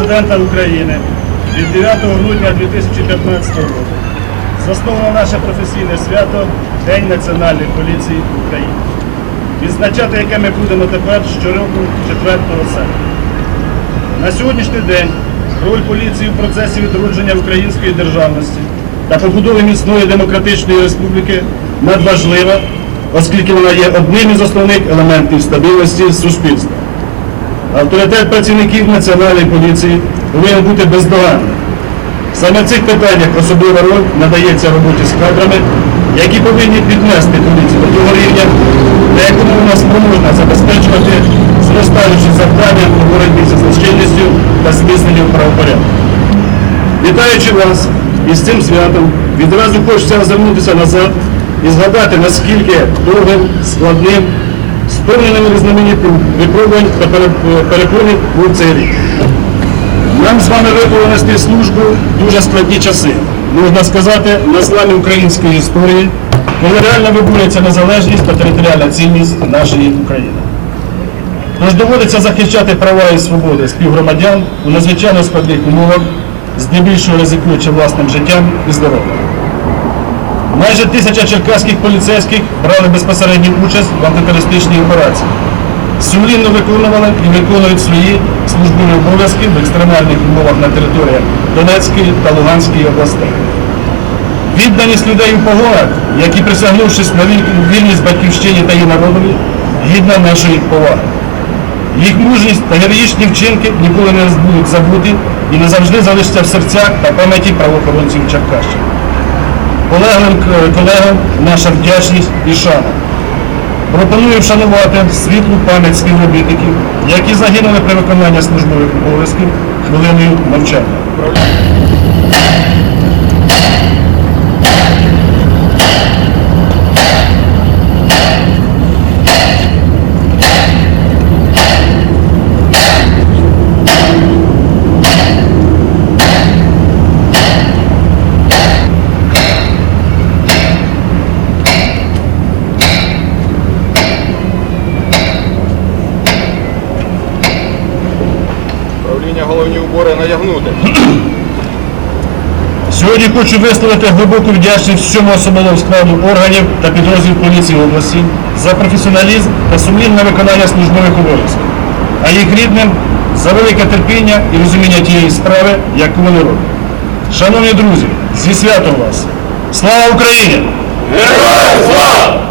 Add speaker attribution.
Speaker 1: президента України від 9 грудня 2015 року засновано наше професійне свято День Національної поліції України, відзначати яке ми будемо тепер щороку 4 серпня. На сьогоднішній день роль поліції в процесі відродження української державності та побудови міцної демократичної республіки надважлива, оскільки вона є одним із основних елементів стабільності суспільства. Авторитет працівників Національної поліції повинен бути бездоганним. Саме в цих питаннях особлива роль надається роботі з кадрами, які повинні піднести поліцію до того рівня, на якому вона спроможна забезпечувати зростаючі завдання у боротьбі зі злочинністю та зміцненням правопорядку. Вітаючи вас із цим святом, відразу хочеться озирнутися назад і згадати, наскільки довгим, складним, сповненим різноманітним випробувань та пере- перепонів був цей рік. Нам з вами випало нести службу дуже складні часи. Можна сказати, на зламі української історії, коли реально виборюється незалежність та територіальна цінність нашої України. Тож доводиться захищати права і свободи співгромадян у надзвичайно складних умовах, здебільшого ризикуючи власним життям і здоров'ям. Майже тисяча черкаських поліцейських брали безпосередню участь в антитерористичній операції. Сумлінно виконували і виконують свої службові обов'язки в екстремальних умовах на територіях Донецької та Луганської областей. Відданість людей у погонах, які присягнувшись на вільність батьківщині та її народові, гідна нашої поваги. Їх мужність та героїчні вчинки ніколи не будуть забуті і назавжди залишаться в серцях та пам'яті правоохоронців Черкащини. Полеглим колегам наша вдячність і шана. Пропоную вшанувати світлу пам'ять співробітників, які загинули при виконанні службових обов'язків хвилиною мовчання.
Speaker 2: Головні убори надягнути.
Speaker 1: Сьогодні хочу висловити глибоку вдячність всьому особовому складу органів та підрозділів поліції області за професіоналізм та сумлінне виконання службових обов'язків, а їх рідним за велике терпіння і розуміння тієї справи, яку вони роблять. Шановні друзі, зі святом вас! Слава Україні!
Speaker 2: Героям